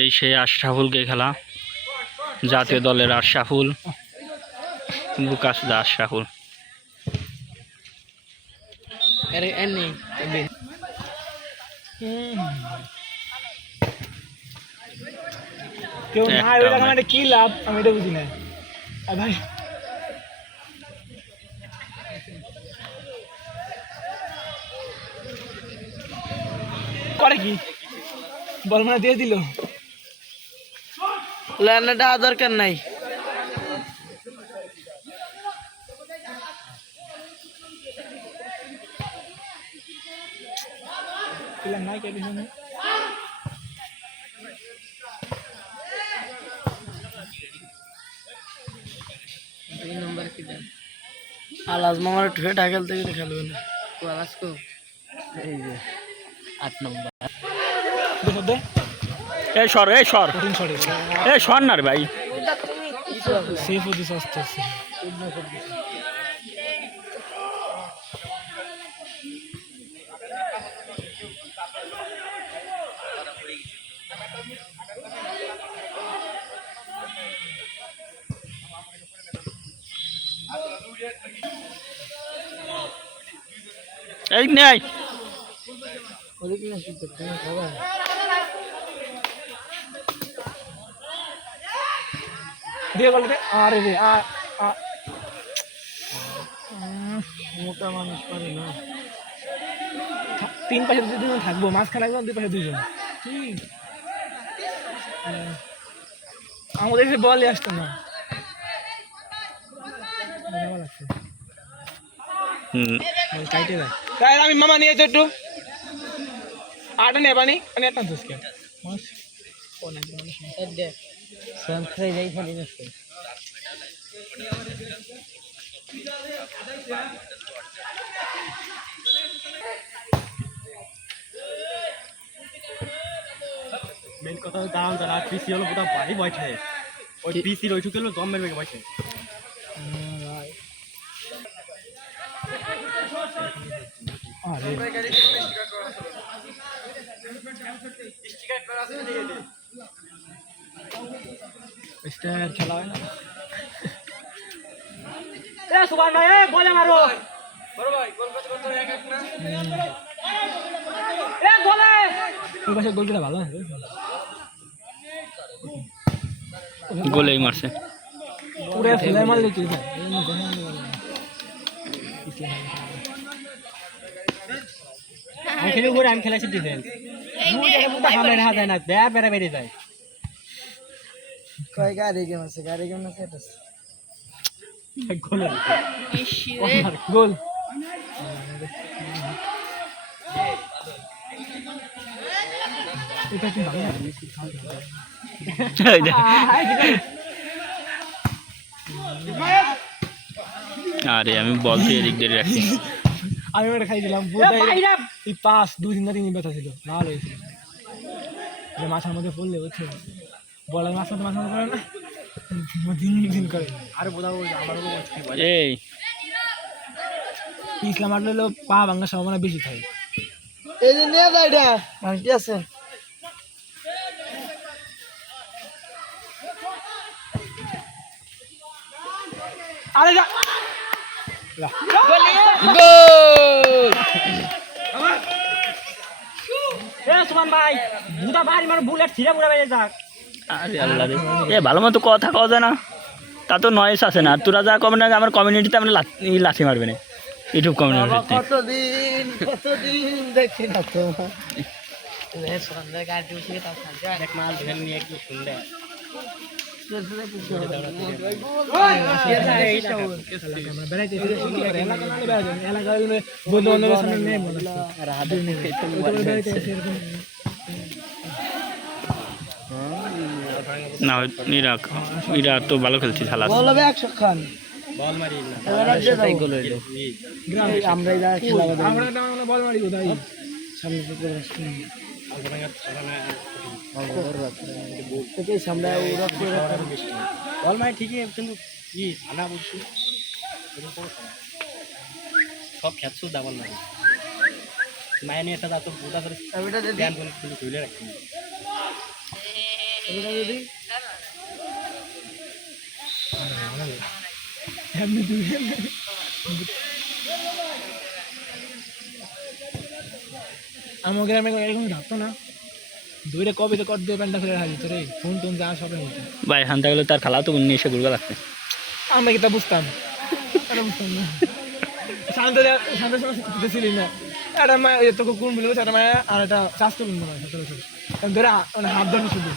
এই সেই আশরাফুলকে খেলা, জাতীয় দলের আশরাফুল, লুকাস দা আশরাফুল। কেউ না ওই জায়গাটা কি লাভ আমি এটা বুঝি না ভাই। করে কি বল মানে দিয়ে দিল, লাইনটা দরকার নাই। নাই কে দিল না। আলাজ মামার ঠুয়ে ঢাকাল থেকে খেলবে না। এই যে 8 নম্বর। দে এই সর, এই সর, কঠিন ছড়ে এই সর না রে ভাই। সেফ হতে সস্তা আছে। এই নাই দিয়ে বল রে। আরে রে মোটা মানুষ পারে না। 3 পাশে দুজন থাকবো, মাঝখানে একজন, 2 পাশে 2 জন। কি আমাদের এসে বলই আসতো না। কাইটে যায় তাই আমি মামা নিয়ে তো একটু আটা নে পানি পানি একটা দোষ কে মেন কথা দাম যারা পিসি হলো পুরো বাড়ি বসে, ওই পিসির ওইটুকু হলো জম মেরে বসে। খেলা হয় না। সুবান ভাই বলে মারো বড় ভাই, গোল কত কত এক এক না গোলে ওই পাশে গোলটা ভালো না, গোলেই মারছে। পুরো ফেলে মারলে কি হয়। আমি খেলেছি ডিফেন্স, যায় না বেড়া বেড়ে যায়। কয় গাড়ি গেম আছে, গাড়ি গেম আছে এটা গোল এটা কি ভালো আরে আমি বলতে এদিক দিয়ে রাখছি। আমি ওটা খাই দিলাম। এই 5 2 3 ব্যথা ছিল, ভালো হয়েছে। মাথার মধ্যে পড়লে হচ্ছে বলার মাথার মধ্যে পড়ে না, দিন করে। আরে বোঝাবো আমারও এই ইসলাম আটলে পা ভাঙার সম্ভাবনা বেশি থাকে। এই যে নিয়ে যায় এটা ভাঙটি আছে। আরে যা গোল! সুমান ভাই বুদা বাড়ি মানে বুলেট ছিঁড়ে পুরো বেড়ে যাক। আরে আল্লাহ রে, এ ভালো মতো কথা কওয়া যায় না, তা তো নয়েস আছে না। তোরা যা কমেন্ট না আমার কমিউনিটিতে আমরা লাথি মারবে না, ইউটিউব কমিউনিটিতে। কতদিন দেখি না তো না এরা তো ভালো খেলছি খেলা। বল হবে 100 খান বল মারি না, সেটাই গোল হইলো। আমরা যা খেলা আমরা বল মারি কোথায় সামনে থেকে আসছি আমরা বল মারি ঠিকই, কিন্তু কি আনা বলছি সব খেলছো দাবল মারি। মায়া নিয়ে একটা যাতো বুটা করে চাবিটা যদি জ্ঞান করে খুলে খুলে রাখছি চাবিটা যদি এমনি তুই আমার গ্রামে এরকম থাকতো না দুইটা কবে তো কর দিয়ে প্যান্টটা ফেলে রাখা যেত রে ফোন টোন যা সবে হতো ভাই হান্তা গেলে তার খালা তো নিয়ে এসে ঘুরবা লাগছে আমরা কি তা বুঝতাম আমরা বুঝতাম না শান্ত শান্ত সময় ছিলি না একটা মায়ের তোকে কোন বলবো একটা মায়ের আর একটা স্বাস্থ্য কোন মনে হয় ধরে মানে হাত ধরে শুধু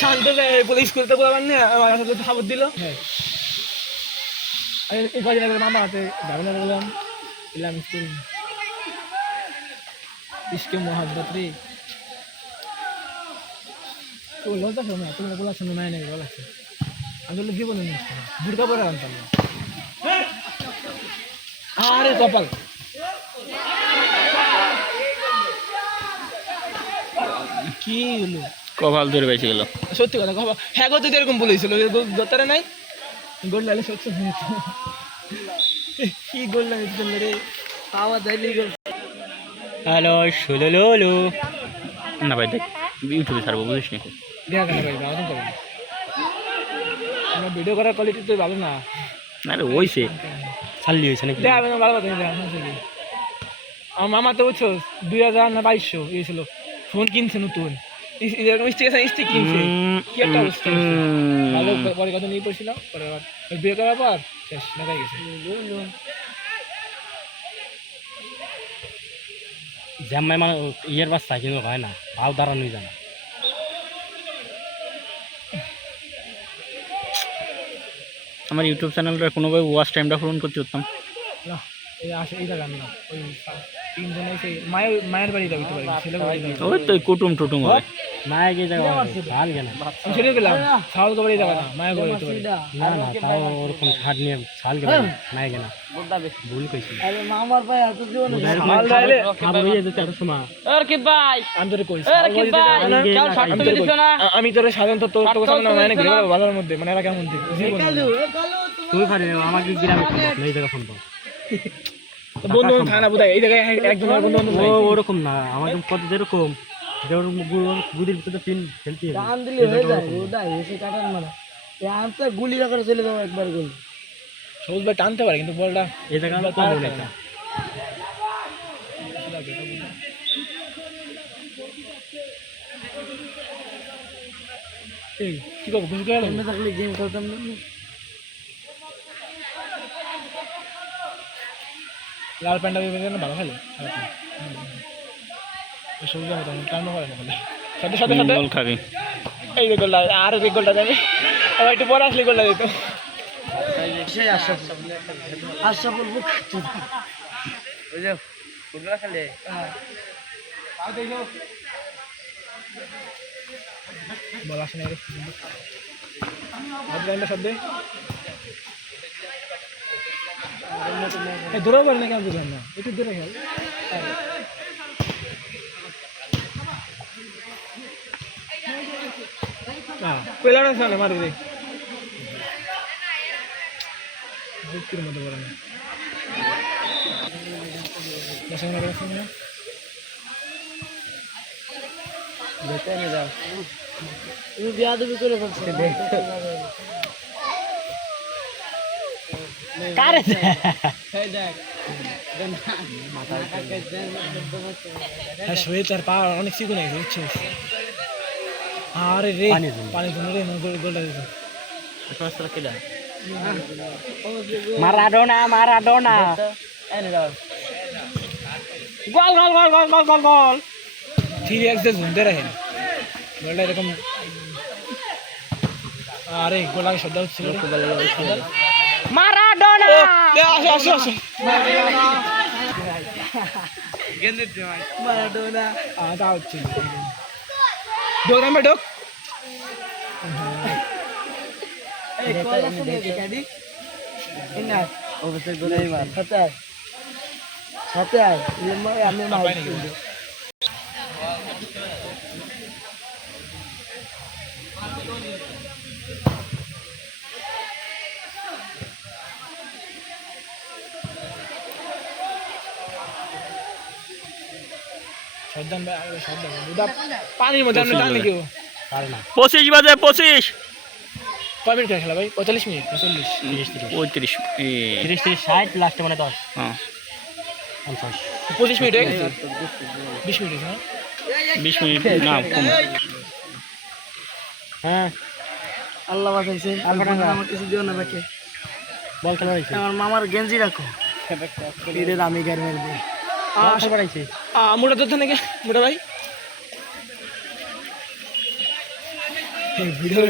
শান্ত পুলিশ করতে বলবার না আমার সাথে খবর দিল হ্যাঁ এই কদিন আগে মামা হাতে ভাবনা করলাম এলাম স্কুল ইসকে মোহাব্বত রে তো লজ্জা শোনো না তুমি বলার সময় মায় নেই বলাচ্ছে আসলে জীবনে বুড়কা পরে আনতাম না আরে কপাল কি হলো কপাল ধরে বেঁচে গেল সত্যি কথা কপাল হ্যাঁ গো যদি এরকম বলেছিল দরকারে নাই গোল লালে সত্যি কি গোল লাগে রে পাওয়া যায়নি গো হ্যালো শুলো না ভাই দেখ ইউটিউবে ছাড়বো বুঝিস নি দেখা কেন ভাই বাবা করে আমরা ভিডিও করার কোয়ালিটি তো ভালো না না রে ওইসে ছাড়লি হয়েছে নাকি দেখা যাবে না ভালো কথা দেখা আমার মামা তো বুঝছো 2000 না 2200 ইয়েছিল ফোন কিনছে নতুন এরকম স্টিক কিনছে কি একটা অবস্থা ভালো পরে কথা নিয়ে পড়ছিল পরে আবার বিয়ে করার পর শেষ লাগাই গেছে জামাই মানে ইয়ের বাচ্চা কিন্তু হয় না ভাও দাঁড়ানোই জানা আমার ইউটিউব চ্যানেলটা কোনোভাবে ওয়াচ টাইমটা পূরণ করতে পারতাম না এই আসে এই জায়গা না ওই তিনজন এসে মায়ের বাড়ি যাবে পারি ছেলে বাড়ি যাবে ওই তো কুটুম টুটুম হবে মায়ের গিয়ে জায়গা ভাল কেন আমি ছেড়ে গেলাম ছাগল বাড়ি যাবে না মায়ের বাড়ি যেতে পারি না না তাও ওরকম ছাড় নিয়ে ছাল গেল মায়ের কেনা ভুল কইছি আরে মামার ভাই এত জীবনে মাল রাইলে খাবার হয়ে যেতে এত সময় আর কি ভাই আমি তোরে কইছি আর কি ভাই চল শর্ট তুলে দিছ না আমি তোরে সাধারণত তোর সামনে মানে ঘুরে বেড়াবো বাজারের মধ্যে মানে এলাকার মধ্যে জীবন তুই পারে আমাকে গ্রামে এই জায়গা ফোন পাও বন্ধু থাকে না বোধহয় এই জায়গায় একজন আর বন্ধু ও ওরকম না আমাকে কত যেরকম গুদির ভিতরে পিন খেলতে টান দিলে হয়ে যায় ওটা এসে কাটার মানে আমি তো গুলি করে চলে যাবো একবার গোল সবুজ ভাই টানতে পারে কিন্তু বলটা এই জায়গা কম মনে একটা এই কি করবো খুশি করে এমনি থাকলে গেম খেলতাম না লাল প্যান্টটা দিয়ে না ভালো খেলে সবুজ হতো টান করে না সাথে সাথে সাথে গোল খাবি এই যে গোলটা আর এই গোলটা যাবে আবার একটু পরে আসলে গোলটা দিত সেই আশা বলবো ওই যে ফুটবল খেলে বল আসে না রে শব্দে দূরে বল না কেন বুঝলাম না একটু দূরে খেল পেলানো সালে মারি রে বুকের মধ্যে বলে না দেখতে নিয়ে যাও তুমি বিয়া দেবী করে ফেলছো কারে শরীর তার পা অনেক চিকুন আছে বুঝছিস আরে রে পানি ধরে রে গোলটা দিত মারাডোনা গোল গোল গোল গোল গোল গোল গোল ঠিক আছে ঝুমতে রাখেন গোলটা এরকম আরে গোলা শব্দ হচ্ছিল মারাডোনা আসো আসো আসো মারাডোনা তা হচ্ছে ঢোক নাম্বার ঢোক এই কল আছে নাকি কাডি ইনা অবশ্যই গোলাই মার সাথে আয় আমি মার সর্দান ভাই আমাদের সর্দান বুদা পানির মধ্যে আমরা টান নাকি 25 বাজে 25 কয় মিনিট খেলা ভাই 45 মিনিট 40 35 30 60 লাস্টে মানে 10 হ্যাঁ 25 মিনিট হয়ে গেছে 20 মিনিট হ্যাঁ 20 মিনিট না কম হ্যাঁ আল্লাহ বাঁচাইছে আমার কিছু দিও না বাকি বল খেলা হইছে আমার মামার গেঞ্জি রাখো এর দামি গার মেরে দে খেলা বাড়াইছে মোটা তো নাকি মোটা ভাই ভিডিও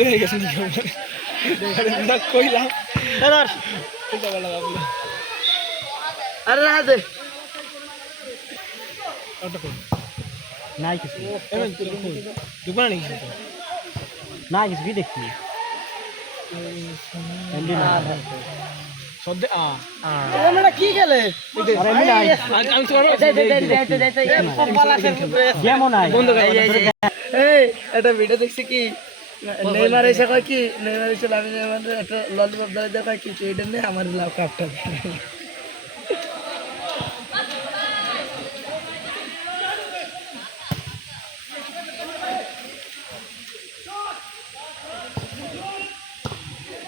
হয়ে গেছে না কইলাম উল্টা পাল্টা বাবু আরে না দে ওটা কই নাই কিছু এমন তুই কই দুপুর নাকি না কিছু কি দেখছি এমডি না সদ্যে আমরা কি খেলে আরে এমডি নাই আমি তো যেমন নাই বন্ধ কর এই এটা ভিডিও দেখছি কি নেইমার এসে কয় কি নেইমার এসে লামিন ইয়ামাল একটা ললিপপ ধরে দেখায় কি এটা নে আমার লাভ কাপটা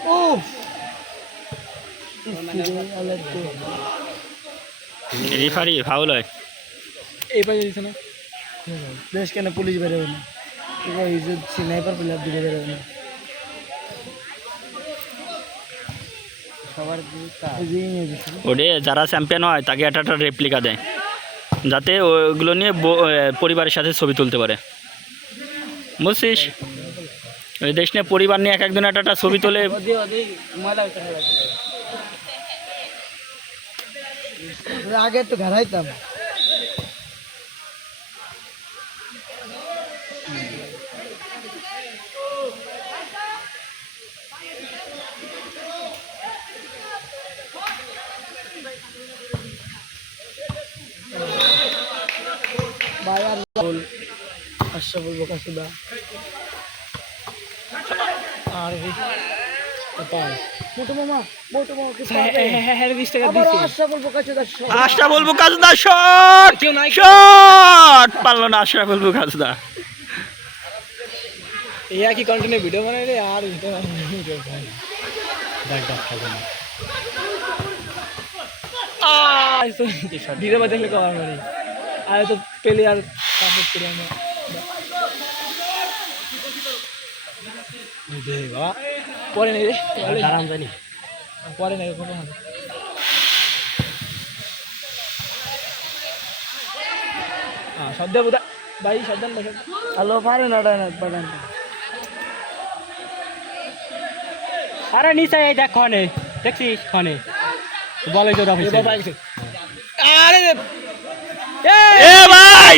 ও রেফারি ফাউল হয় এই পাশে দিছে না দেশ কেন পুলিশ বেরোবে না এই যে স্নাইপার প্লেয়ার দিকে বেরোবে না সবার এই যে নিয়ে দিছে ওরে যারা চ্যাম্পিয়ন হয় তাকে একটা রেপ্লিকা দেয় যাতে ওগুলো নিয়ে পরিবারের সাথে ছবি তুলতে পারে বুঝছিস ওই দেশ নিয়ে পরিবার নিয়ে এক একজন একটা ছবি তোলে ওদি ওদি ময়লা উঠে গেছে আগে একটু ঘাড়াইতাম ভাই আর আশরাফুল বোকাসুদা আর মোটো মামা হ্যাঁ 20 টাকা আবার দিছে আশরাফুল বোকাসুদা আশরাফ বলবো কাজদা শট কেউ নাই শট পারলো না আশরাফ বলবো কাজদা এই কি কন্টিনিউ ভিডিও বানাই রে আর ভিডিও ভিডিও বা দেখলে কবার মারি আর তো পেলে আর সাপোর্ট করি আমরা বাবা পরে নেই রে আরাম জানি পরে নেই কোনো হবে সদ্যা বুদা ভাই সদ্যান বসে হ্যালো পারে না পারেন আরে নিচে এই দেখ খনে দেখছিস খনে বলে জোর অফিসে আরে এ ভাই